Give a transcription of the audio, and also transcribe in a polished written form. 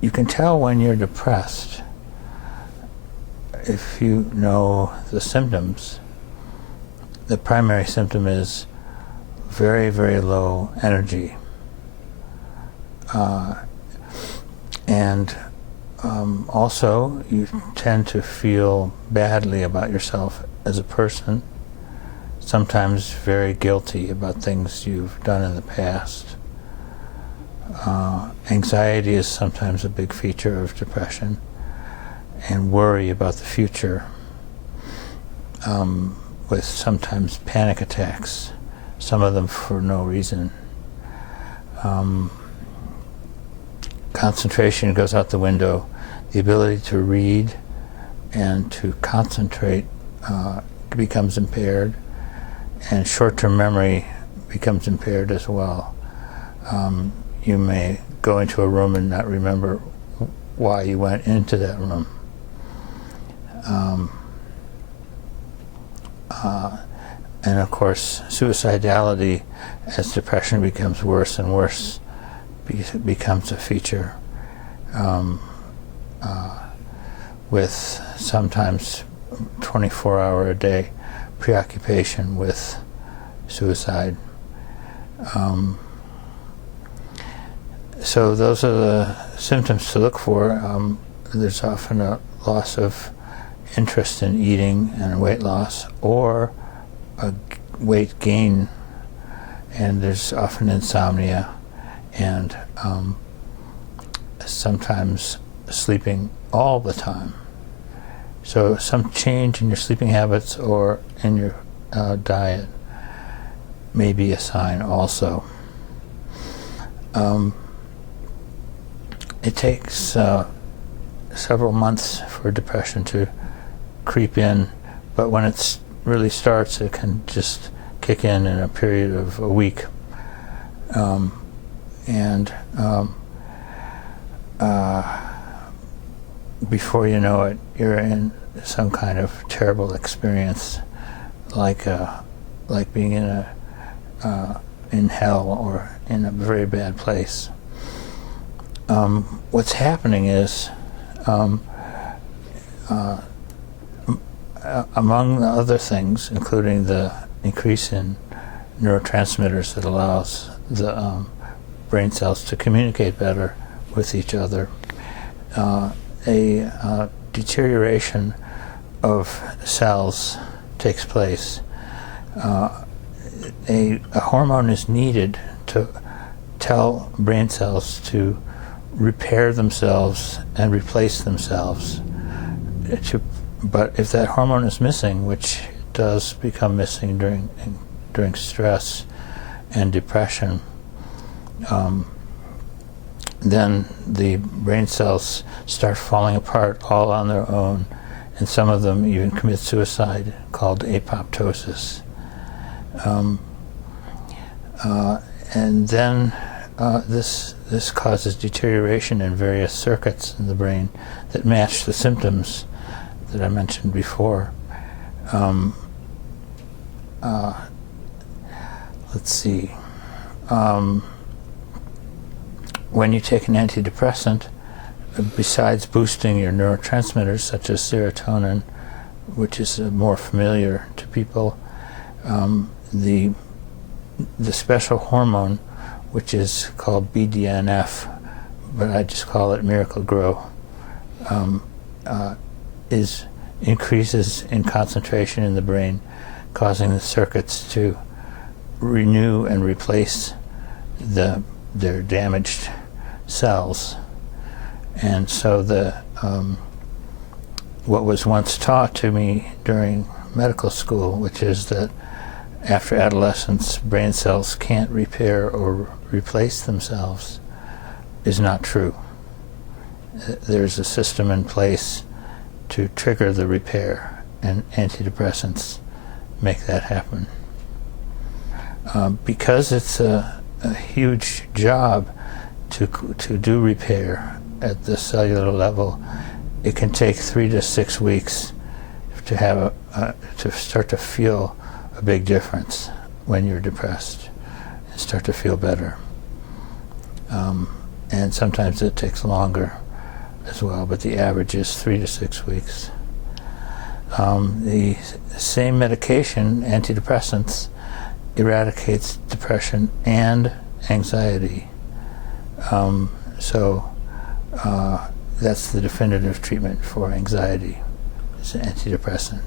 you can tell when you're depressed if you know the symptoms. The primary symptom is very, very low energy. And also, you tend to feel badly about yourself as a person, sometimes very guilty about things you've done in the past. Anxiety is sometimes a big feature of depression, and worry about the future, with sometimes panic attacks, some of them for no reason. Concentration goes out the window. The ability to read and to concentrate becomes impaired, and short-term memory becomes impaired as well. You may go into a room and not remember why you went into that room. And of course, suicidality, as depression becomes worse and worse, becomes a feature, with sometimes 24-hour-a-day preoccupation with suicide. So those are the symptoms to look for. There's often a loss of interest in eating and weight loss, or a weight gain, and there's often insomnia, and sometimes sleeping all the time. So some change in your sleeping habits or in your diet may be a sign also. It takes several months for depression to creep in, but when it really starts, it can just kick in a period of a week. Before you know it, you're in some kind of terrible experience, like being in hell or in a very bad place. What's happening is, among the other things, including the increase in neurotransmitters that allows the brain cells to communicate better with each other, a deterioration of cells takes place. A hormone is needed to tell brain cells to repair themselves and replace themselves. But if that hormone is missing, which does become missing during stress and depression, then the brain cells start falling apart all on their own, and some of them even commit suicide, called apoptosis. And then this causes deterioration in various circuits in the brain that match the symptoms that I mentioned before. Let's see. When you take an antidepressant, besides boosting your neurotransmitters such as serotonin, which is more familiar to people, the special hormone, which is called BDNF, but I just call it Miracle-Gro, increases in concentration in the brain, causing the circuits to renew and replace their damaged cells. And so what was once taught to me during medical school, which is that after adolescence, brain cells can't repair or replace themselves, is not true. There's a system in place to trigger the repair, and antidepressants make that happen. Because it's a huge job to do repair at the cellular level, it can take 3 to 6 weeks to have to start to feel a big difference when you're depressed and start to feel better. And sometimes it takes longer. as well, but the average is 3 to 6 weeks. The same medication, antidepressants, eradicates depression and anxiety. So that's the definitive treatment for anxiety, is an antidepressant.